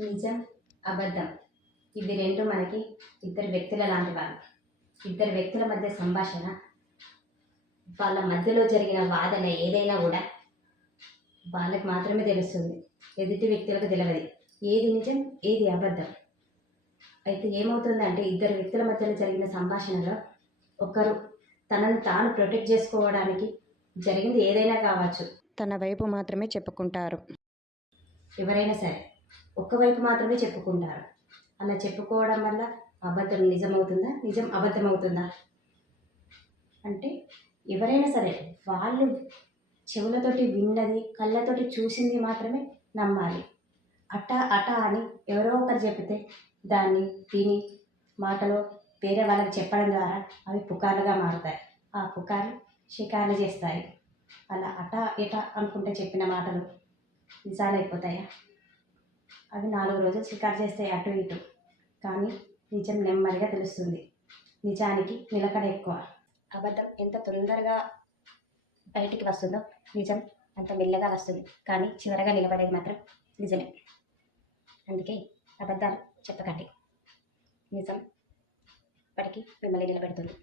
నిజం, అబద్ధం ఇవి రెండు మనకి ఇద్దరు వ్యక్తుల లాంటి వాళ్ళు. ఇద్దరు వ్యక్తుల మధ్య సంభాషణ, వాళ్ళ మధ్యలో జరిగిన వాదన ఏదైనా కూడా వాళ్ళకి మాత్రమే తెలుస్తుంది, ఎదుటి వ్యక్తులకు తెలియదు ఏది నిజం ఏది అబద్ధం. అయితే ఏమవుతుందంటే ఇద్దరు వ్యక్తుల మధ్యలో జరిగిన సంభాషణలో ఒకరు తనను తాను ప్రొటెక్ట్ చేసుకోవడానికి జరిగింది ఏదైనా కావచ్చు, తన వైపు మాత్రమే చెప్పుకుంటారు. ఎవరైనా సరే ఒక్కవైపు మాత్రమే చెప్పుకుంటారు. అలా చెప్పుకోవడం వల్ల అబద్ధం నిజమవుతుందా, నిజం అబద్ధమవుతుందా? అంటే ఎవరైనా సరే వాళ్ళు చెవులతోటి విన్నది, కళ్ళతోటి చూసింది మాత్రమే నమ్మాలి. అట అని ఎవరో ఒకరు చెప్తే దాన్ని తిని మాటలో వేరే వాళ్ళకి చెప్పడం ద్వారా అవి పుకార్లుగా మారుతాయి. ఆ పుకార్లు షికార్లు చేస్తాయి. అలా అట ఇట అనుకుంటే చెప్పిన మాటలు నిజాలైపోతాయా? అవి 4 రోజులు షికారు చేస్తాయి అటు ఇటు, కానీ నిజం నెమ్మదిగా తెలుస్తుంది. నిజానికి నిలకడ ఎక్కువ. అబద్ధం ఎంత తొందరగా బయటికి వస్తుందో నిజం అంత మెల్లగా వస్తుంది, కానీ చివరగా నిలబడేది మాత్రం నిజమే. అందుకే అబద్ధాలు చెప్పకండి, నిజం ఇప్పటికీ మిమ్మల్ని నిలబెడుతుంది.